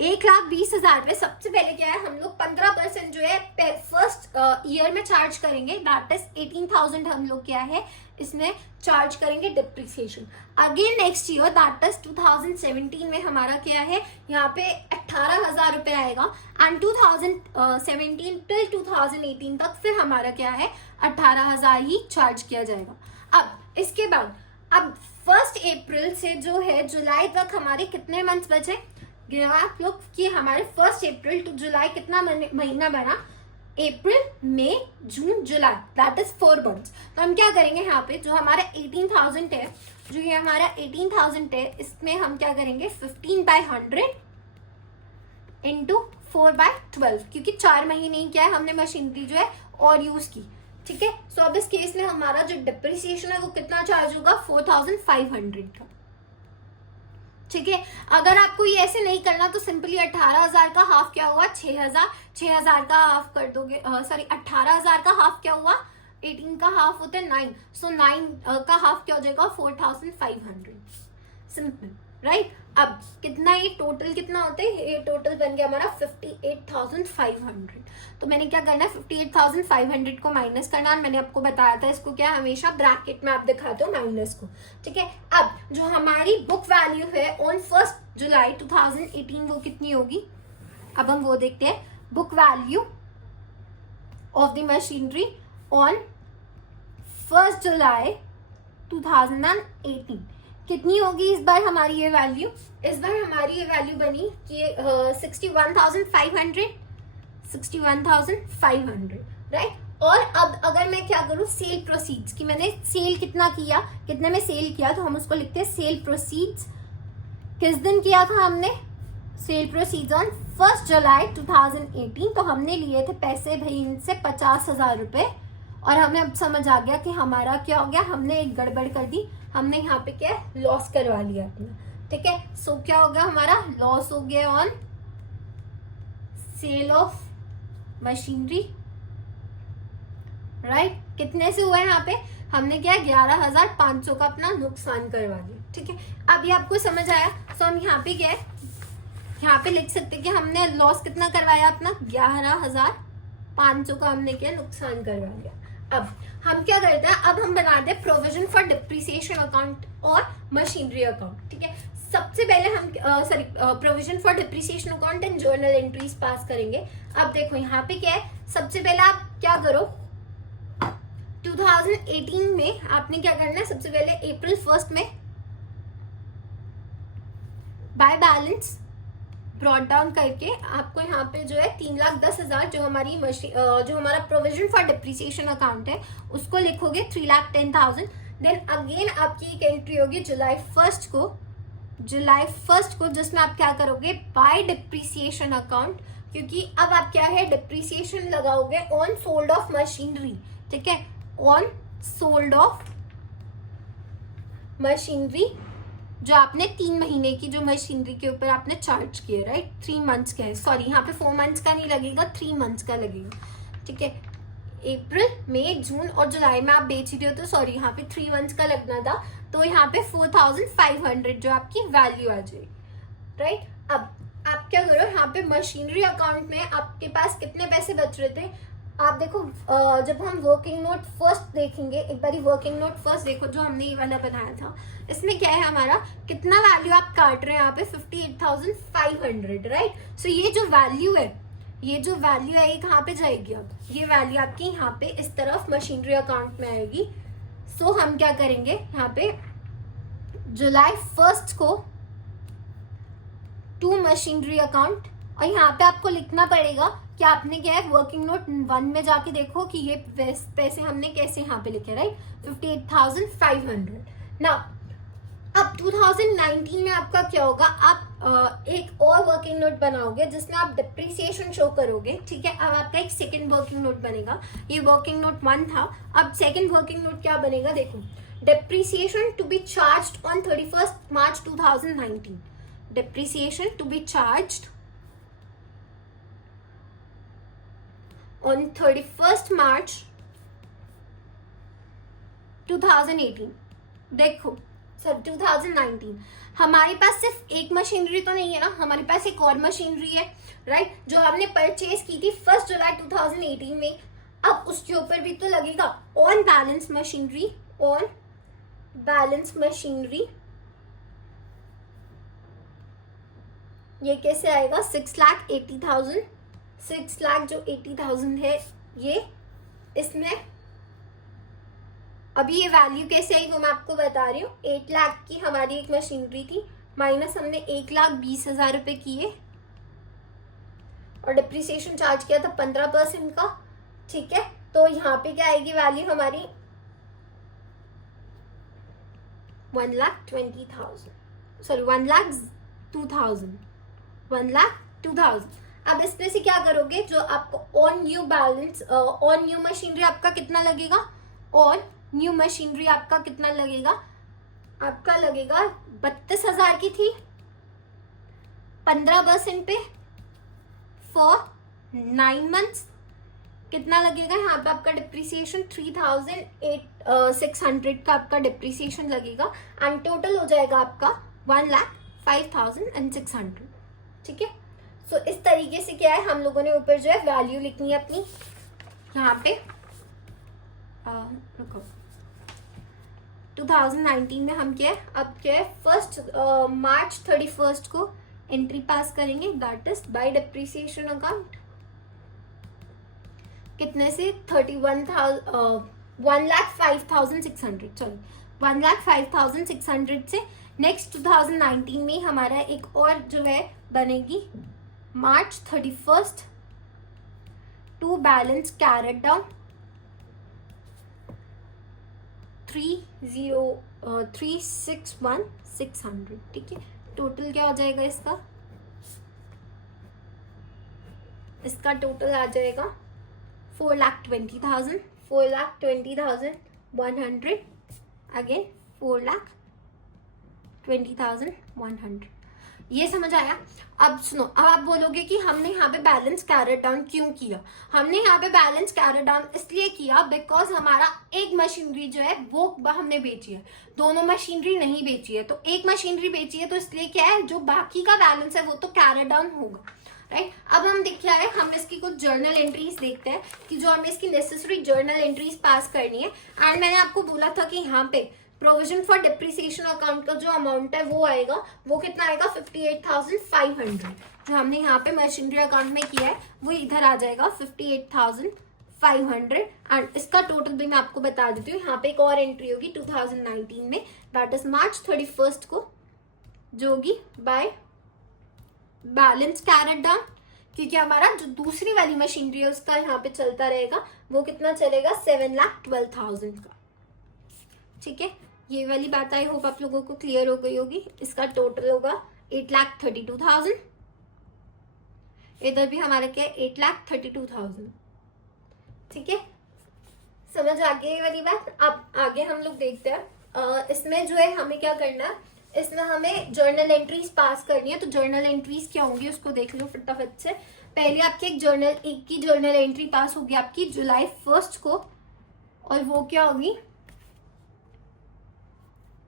1,20,000 में सबसे पहले क्या है, हम लोग 15% जो है फर्स्ट ईयर में चार्ज करेंगे, दैट इज 18,000 हम लोग क्या है इसमें चार्ज करेंगे depreciation. Again next year that is 2017 में हमारा क्या है, यहाँ पे 18,000 रुपए आएगा, एंड 2017 टिल 2018 तक फिर हमारा क्या है 18,000 ही चार्ज किया जाएगा। अब इसके बाद अब 1 अप्रैल से जो है जुलाई तक हमारे कितने मंथ्स बचे, आप लोग कि हमारे 1 अप्रैल टू जुलाई कितना महीना बना, अप्रैल मई जून जुलाई, दैट इज 4 मंथ्स। तो हम क्या करेंगे, यहाँ पे जो हमारा 18,000 है, जो ये हमारा 18,000 है, इसमें हम क्या करेंगे 15/100 इंटू 4/12, क्योंकि 4 महीने ही क्या है हमने मशीनरी जो है और यूज की, ठीक है। सो अब इस केस में हमारा जो डिप्रिसिएशन है वो कितना चार्ज होगा 4,500 का, ठीक है। अगर आपको ये ऐसे नहीं करना तो सिंपली 18,000 का हाफ क्या हुआ 6,000, 6,000 का हाफ कर दोगे, सॉरी 18,000 का हाफ क्या हुआ 18 का हाफ होता है 9, सो 9 का हाफ क्या हो जाएगा 4,500, सिंपल, राइट। अब कितना ये टोटल कितना होता है, ये टोटल बन गया हमारा 58,500। तो मैंने क्या करना है 58,500 को माइनस करना, और मैंने आपको बताया था इसको क्या हमेशा ब्रैकेट में आप दिखाते हो माइनस को, ठीक है। अब जो हमारी बुक वैल्यू है ऑन 1 जुलाई 2018 वो कितनी होगी, अब हम वो देखते हैं। Book value of the machinery on 1 जुलाई 2018 कितनी होगी इस बार हमारी ये वैल्यू, इस बार हमारी ये वैल्यू बनी कि 61,500, 61,500, राइट। और अब अगर मैं क्या करूं सेल प्रोसीड्स की, मैंने सेल कितना किया, कितने में सेल किया, तो हम उसको लिखते हैं सेल प्रोसीड्स। किस दिन किया था हमने सेल प्रोसीड्स ऑन 1 जुलाई 2018, तो हमने लिए थे पैसे भाई इनसे 50,000 रुपए, और हमें अब समझ आ गया कि हमारा क्या हो गया, हमने एक गड़बड़ कर दी, हमने यहाँ पे क्या लॉस करवा लिया अपना, ठीक है। सो क्या हो गया हमारा लॉस हो गया on sale of machinery, right. कितने से हुआ है यहाँ पे, हमने क्या 11,500 का अपना नुकसान करवा दिया, ठीक है। अब ये आपको समझ आया, तो हम यहाँ पे क्या है, यहाँ पे लिख सकते कि हमने लॉस कितना करवाया अपना 11,500 का हमने क्या नुकसान करवा दिया। अब हम क्या करते हैं, अब हम बनाते हैं प्रोविजन फॉर डिप्रिसिएशन अकाउंट और मशीनरी अकाउंट, ठीक है। सबसे पहले हम provision for depreciation account and journal entries pass करेंगे। अब देखो यहाँ पे क्या है, सबसे पहले आप क्या करो, 2018 में आपने क्या करना है, सबसे पहले अप्रैल 1 में बाय बैलेंस ब्रॉट डाउन करके आपको यहाँ पे जो है 3,10,000 जो हमारी जो हमारा प्रोविजन फॉर डिप्रिसिएशन अकाउंट है उसको लिखोगे 3,10,000। देन अगेन आपकी एक एंट्री होगी जुलाई 1 को जिसमें आप क्या करोगे बाय डिप्रिसिएशन अकाउंट, क्योंकि अब आप क्या है डिप्रिसिएशन लगाओगे ऑन सोल्ड ऑफ मशीनरी, ठीक है, ऑन सोल्ड ऑफ मशीनरी जो आपने 3 महीने की जो मशीनरी के ऊपर आपने चार्ज किए, राइट। 3 मंथ्स का है, सॉरी यहाँ पे 4 मंथ्स का नहीं लगेगा, 3 मंथ्स का लगेगा, ठीक है। अप्रैल मई जून और जुलाई में आप बेच रहे हो तो सॉरी यहाँ पे 3 मंथ्स का लगना था, तो यहाँ पे 4,500 जो आपकी वैल्यू आ जाएगी, राइट। अब आप क्या करो, यहाँ पे मशीनरी अकाउंट में आपके पास कितने पैसे बच रहे थे, आप देखो जब हम वर्किंग नोट फर्स्ट देखेंगे, एक बारी वर्किंग नोट फर्स्ट देखो जो हमने ये वाला बनाया था, इसमें क्या है हमारा कितना वैल्यू आप काट रहे हैं यहाँ पे 58,500, राइट। सो ये जो वैल्यू है ये कहाँ पे जाएगी, अब ये वैल्यू आपकी यहाँ पे इस तरफ मशीनरी अकाउंट में आएगी। सो हम क्या करेंगे यहाँ पे जुलाई 1 को टू मशीनरी अकाउंट, और यहाँ पे आपको लिखना पड़ेगा कि आपने क्या है वर्किंग नोट 1 में जाके देखो कि ये पैसे हमने कैसे यहाँ पे लिखे, राइट, 58,500 ना। अब 2019 में आपका क्या होगा, आप एक और वर्किंग नोट बनाओगे जिसमें आप डिप्रिसिएशन शो करोगे, ठीक है। अब आपका एक सेकंड वर्किंग नोट बनेगा, ये वर्किंग नोट 1 था, अब सेकंड वर्किंग नोट क्या बनेगा, देखो depreciation to be charged on 31 March 2019, depreciation to be charged on 31st March 2018, देखो सर 2019 हमारे पास सिर्फ एक मशीनरी तो नहीं है ना, हमारे पास एक और मशीनरी है, राइट, जो हमने परचेज की थी 1 जुलाई 2018 में। अब उसके ऊपर भी तो लगेगा on balance machinery, on balance machinery, ये कैसे आएगा 6,80,000, 6 लाख जो 80,000 है ये, इसमें अभी ये वैल्यू कैसे आई वो मैं आपको बता रही हूँ। 8 लाख की हमारी एक मशीनरी थी, माइनस हमने 1,20,000 रुपए किए और डिप्रिसिएशन चार्ज किया था 15% का, ठीक है। तो यहाँ पे क्या आएगी वैल्यू हमारी 1,20,000, सॉरी 1,02,000, 1,02,000। अब इसमें से क्या करोगे, जो आपको on new balance on new machinery आपका कितना लगेगा, ऑन न्यू मशीनरी आपका कितना लगेगा, आपका लगेगा 32,000 की थी, 15% पे फॉर 9 मंथ्स कितना लगेगा, यहाँ पे आपका डिप्रिसिएशन 3,600 का आपका डिप्रिसिएशन लगेगा, एंड टोटल हो जाएगा आपका 1,05,600, ठीक है। सो इस तरीके से क्या है हम लोगों ने ऊपर जो है वैल्यू लिखनी है अपनी, यहाँ पे रुको 2019 में हम क्या है अब क्या है मार्च 31 को एंट्री पास करेंगे, that is by depreciation account कितने से 1,05,600, चलो 1,05,600 से नेक्स्ट 2019 में हमारा एक और जो है बनेगी मार्च 31 टू बैलेंस कैरेट डाउन 3,61,600, ठीक है। टोटल क्या हो जाएगा इसका टोटल आ जाएगा 4,20,000, 4,20,100, अगेन 4,20,100। ये समझ आया। अब सुनो, अब आप बोलोगे कि हमने यहाँ पे बैलेंस कैरेट डाउन क्यों किया। हमने यहाँ पे बैलेंस कैरेट डाउन इसलिए किया बिकॉज हमारा एक मशीनरी जो है वो हमने बेची है, दोनों मशीनरी नहीं बेची है। तो एक मशीनरी बेची है तो इसलिए क्या है, जो बाकी का बैलेंस है वो तो कैरेट डाउन होगा, राइट। अब हम देखिए है, हम इसकी कुछ जर्नल एंट्रीज देखते हैं कि जो हमें इसकी नेसेसरी जर्नल एंट्रीज पास करनी है। एंड मैंने आपको बोला था कि यहाँ पे प्रोविजन फॉर डिप्रिसिएशन अकाउंट का जो अमाउंट है वो आएगा, वो कितना आएगा 58,500। जो हमने यहाँ पे मशीनरी अकाउंट में किया है वो इधर आ जाएगा 58,500। एंड इसका टोटल भी मैं आपको बता देती हूँ। यहाँ पे एक और एंट्री होगी 2019 में, दैट इज मार्च 31 को, जो होगी बाय बैलेंस कैरेट डाउन, क्योंकि हमारा जो दूसरी वाली मशीनरी है उसका यहाँ पे चलता रहेगा, वो कितना चलेगा 7,12,000 का, ठीक है। ये वाली बात आई होप आप लोगों को क्लियर हो गई होगी। इसका टोटल होगा 8,32,000। इधर भी हमारा क्या है 8,32,000, ठीक है। समझ आ गई ये वाली बात। अब आगे हम लोग देखते हैं इसमें जो है हमें क्या करना है, इसमें हमें जर्नल एंट्रीज पास करनी है। तो जर्नल एंट्रीज क्या होंगी उसको देख लो फटाफट से। पहले आपकी एक की जर्नल एंट्री पास होगी आपकी जुलाई 1 को, और वो क्या होगी,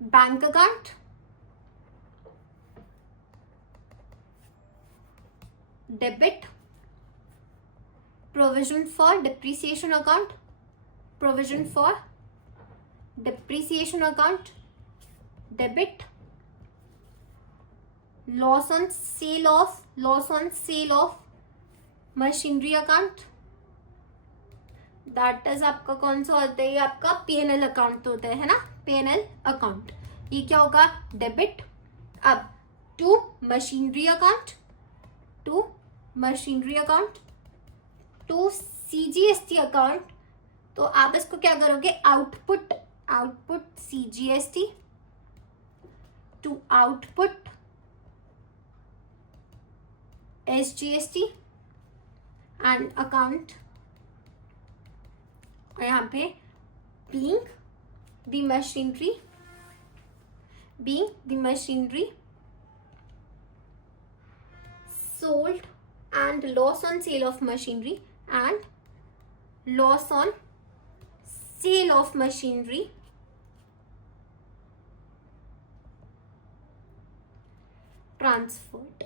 bank account, debit, provision for depreciation account, provision for depreciation account, debit, loss on sale of machinery account, that is आपका कौन सा होता है, ये आपका पीएनएल अकाउंट होता है ना, पीएनएल अकाउंट। ये क्या होगा, डेबिट। अब to machinery account, to CGST account. तो आप इसको क्या करोगे, output CGST to output SGST and account, और यहाँ पे being the machinery sold and loss on sale of machinery and loss on sale of machinery transferred,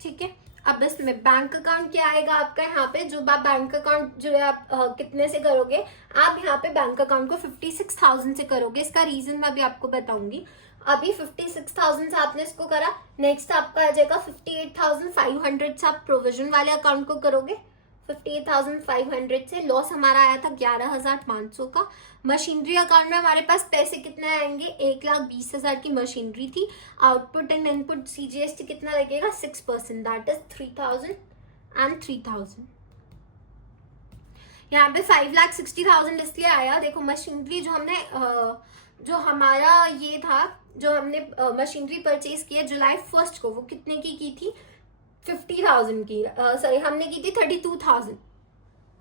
ठीक है। अब इसमें बैंक अकाउंट क्या आएगा आपका, यहाँ पे जो आप बैंक अकाउंट जो है आप कितने से करोगे, आप यहाँ पे बैंक अकाउंट को 56,000 से करोगे। इसका रीजन मैं अभी आपको बताऊंगी। अभी 56,000 से आपने इसको करा, नेक्स्ट आपका आ जाएगा 58,500 से आप प्रोविजन वाले अकाउंट को करोगे। 58,500 से लॉस हमारा आया था 11,500 का। मशीनरी अकाउंट में हमारे पास पैसे कितने आएंगे, 1,20,000 की मशीनरी थी। आउटपुट एंड इनपुट सीजीएसटी कितना लगेगा 6%, दैट इज 3,000 एंड 3,000। यहाँ पे 5,60,000 इसलिए आया, देखो मशीनरी जो हमने जो हमारा ये था, जो हमने मशीनरी परचेज किया जुलाई 1 को, वो कितने की थी 50,000 की, सॉरी हमने की थी 32,000।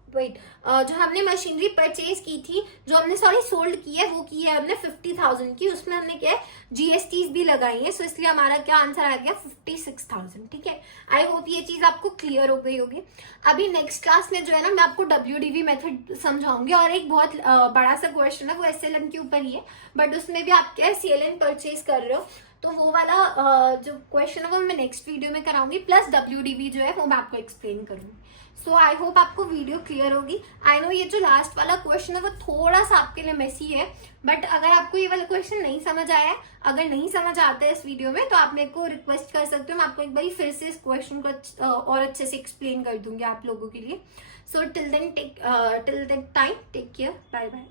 वेट, जो हमने मशीनरी परचेज की थी, जो हमने सोल्ड की है, वो की है हमने 50,000 की। उसमें हमने क्या है जीएसटीज भी लगाई है, सो इसलिए हमारा क्या आंसर आ गया 56,000, ठीक है। आई होप ये चीज आपको क्लियर हो गई होगी। अभी नेक्स्ट क्लास में जो है ना, मैं आपको WDV मेथड समझाऊंगी, और एक बहुत बड़ा सा क्वेश्चन है, वो SLM के ऊपर ही है, बट उसमें भी आप क्या CLN परचेज कर रहे हो, तो वो वाला जो क्वेश्चन है वो मैं नेक्स्ट वीडियो में कराऊंगी, प्लस WDV जो है वो मैं आपको एक्सप्लेन करूंगी। सो आई होप आपको वीडियो क्लियर होगी। आई नो ये जो लास्ट वाला क्वेश्चन है वो थोड़ा सा आपके लिए मेसी है, बट अगर आपको ये वाला क्वेश्चन नहीं समझ आया है, अगर नहीं समझ आता है इस वीडियो में, तो आप मेरे को रिक्वेस्ट कर सकते हो, मैं आपको एक बार फिर से इस क्वेश्चन को और अच्छे से एक्सप्लेन कर दूंगी आप लोगों के लिए। So till then time take care, bye bye.